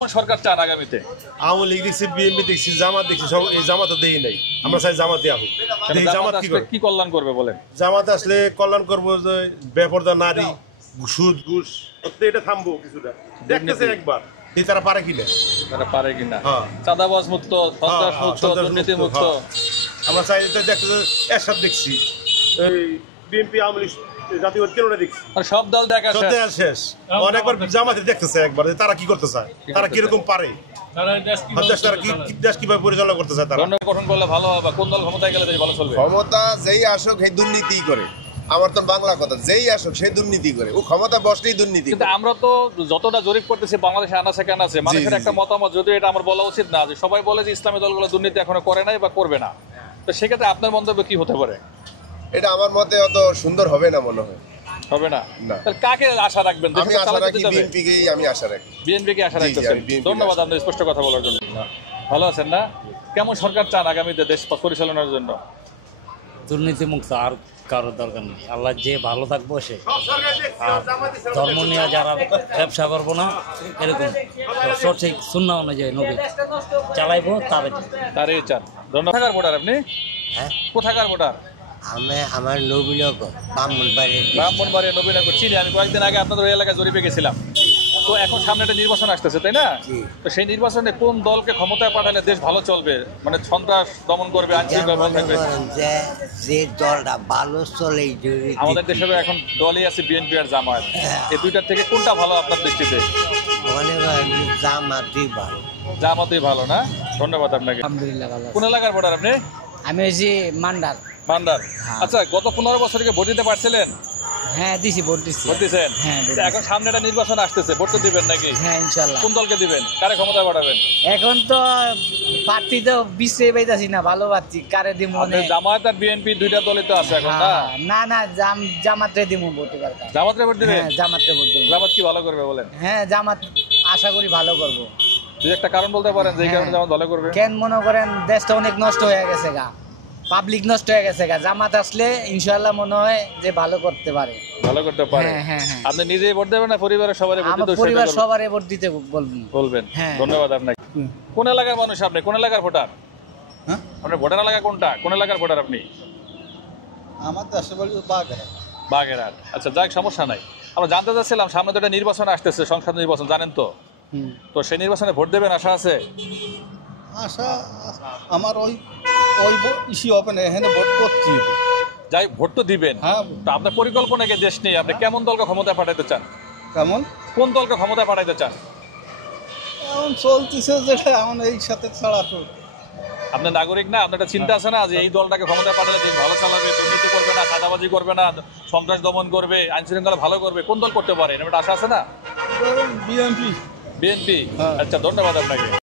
সরকার চান আগামীতে? আওয়ামী লীগ দেখছি, বিএনপি দেখছি, জামাত দেখছি, সব এই জামাত দেখি নাই। আমরা চাই জামাতে আসুক। জামাত কি কল্যাণ করবে বলেন? জামাত আসলে কল্যাণ করবো যে বেপরদা নারী, সুদ ঘুষ এটা থামবো কিছুটা, দেখতেছে একবার তারা পারে কিনা, তারা পারে কিনা, চাঁদাবাজ মুক্ত, সন্ত্রাস মুক্ত, দুর্নীতি মুক্ত। আমরা চাই দেখতে একসাথ দেখছি এই বিএনপি আওয়ামী লীগ জাতীয় দেখছি সব দল দেখা শেষ। অনেকবার জামাতে দেখতেছে একবার তারা কি করতে চায়, তারা কিরকম পারে, দেশ কিভাবে পরিচালনা করতে চায়, তারা গঠন করলে ভালো হবে। কোন দল ক্ষমতায় গেলে ভালো চলবে? ক্ষমতা যেই আসুক সেই দুর্নীতি করে। আমার তো বাংলা কথা, যেই আসুক সেই দুর্নীতি করে, ও ক্ষমতা বসলেই দুর্নীতি। কিন্তু আমরা তো যতটা জরিপ করতেছি বাংলাদেশে আনাচে কানাচে মানুষের একটা মতামত, যদিও এটা আমার বলা উচিত না, যে সবাই বলে যে ইসলামী দলগুলো দুর্নীতি এখনো করে নাই বা করবে না। তো সেক্ষেত্রে আপনার মন্তব্য কি হতে পারে? এটা আমার মতে অত সুন্দর হবে না, মনে হয় হবে না। তাহলে কাকে আশা রাখবেন? আমি আশা রাখি বিএনপিকেই, আমি আশা রাখি বিএনপিকে আশা রাখতেছেন। ধন্যবাদ আপনার স্পষ্ট কথা বলার জন্য। ভালো আছেন না? কেমন সরকার চান আগামীতে দেশ পরিচালনার জন্য? দুর্নীতি মুক্ত, আর কারোর দরকার নেই। আল্লাহ যে ভালো থাকবো সে, আর ধর্ম নিয়ে যারা ব্যবসা করবো না এরকম সঠিক সুন্নাহ অনুযায়ী নবী চালাইবো তারই চান। ধন্যবাদ। কোথাকার ভোটার আপনি? হ্যাঁ, কোথাকার ভোটার? আমার নবীনগর, ব্রাহ্মণবাড়িয়া নবীনগর চিনি। আমি কয়েকদিন আগে আপনাদের ওই এলাকায় জরিপে গেছিলাম। তো এখন সামনে একটা নির্বাচন আসতেছে, তাই না? তো সেই নির্বাচনে কোন দলকে ক্ষমতায় পাঠালে দেশ ভালো চলবে, মানে সন্ত্রাস দমন করবে, আইনশৃঙ্খলা ভালো থাকবে? যে দলটা ভালো চলে, আমাদের দেশে এখন দলই আছে বিএনপি আর জামায়াত। এই দুইটার থেকে কোনটা ভালো আপনার দৃষ্টিতে? জামাতই ভালো না? ধন্যবাদ আপনাকে। আলহামদুলিল্লাহ ভালো। কোন এলাকার ভোটার আপনি? আমি হয়েছি মান্ডার। আচ্ছা, গত 15 বছরকে ভোট দিতে পারছিলেন? হ্যাঁ দিছি, ভোট দিচ্ছেন। এখন সামনে একটা নির্বাচন আসতেছে, ভোট তো দিবেন নাকি? হ্যাঁ ইনশাআল্লাহ। কোন দলকে দিবেন, কারে ক্ষমতায় পাঠাবেন? এখন তো প্রার্থী তো বিচে পাইতাছি না, ভালো প্রার্থী কারে দিব? জামায়াত আর বিএনপি দুইটা দলই তো আছে এখন না? না জামাতে দিব ভোট। জামাতে ভোট দিবেন? জামাতে ভোট দেব। জামাত কি ভালো করবে বলেন? হ্যাঁ জামাত আশা করি ভালো করবো। দুই একটা কারণ বলতে পারেন যে কারণে জামাত ভালো করবে? কেন মনে করেন দেশটা অনেক নষ্ট হয়ে গেছে গা, পাবলিক নষ্ট হয়ে গেছে গা। জামাত আসলে ইনশাআল্লাহ মনে হয় যে ভালো করতে পারে। ভালো করতে পারে। হ্যাঁ। আপনি নিজেই ভোট দেবেন না পরিবারের সবারই ভোট দিতে? পরিবার সবারই ভোট দিতে বলবেন। ধন্যবাদ আপনাকে। কোন এলাকার মানুষ আপনি? কোন এলাকার ভোটার? হ্যাঁ, আপনার ভোটার এলাকা কোনটা? কোন এলাকার ভোটার আপনি? আমার দেশের বাড়ি বাগেরহাট। আচ্ছা, যাক, সমস্যা নাই। আমরা জানতে চাচ্ছিলাম সামনে তো একটা নির্বাচন আসতেছে, সংসদ নির্বাচন, জানেন তো? তো সেই নির্বাচনে ভোট দেবেন আশা আছে? আশা আমার ওই ইস্যু হবে না, এখানে ভোট করছি। যাই, ভোট তো দিবেন। হ্যাঁ। তো আপনার পরিকল্পনা কি দেশ নিয়ে? আপনি কেমন দলকে ক্ষমতায় পাঠাইতে চান? কেমন কোন দলকে ক্ষমতায় পাঠাইতে চান? এখন চলতেছে যেটা এখন এই সাথে ছাড়া তো। আপনার নাগরিক না, আপনার একটা চিন্তা আছে না যে এই দলটাকে ক্ষমতায় পাঠালে দেশ ভালো চালাবে, দুর্নীতি করবে না, চাঁদাবাজি করবে না, সন্ত্রাস দমন করবে, আইন শৃঙ্খলা ভালো করবে? কোন দল করতে পারে? এটা আশা আছে না? বিএনপি। বিএনপি। আচ্ছা, ধন্যবাদ আপনাকে।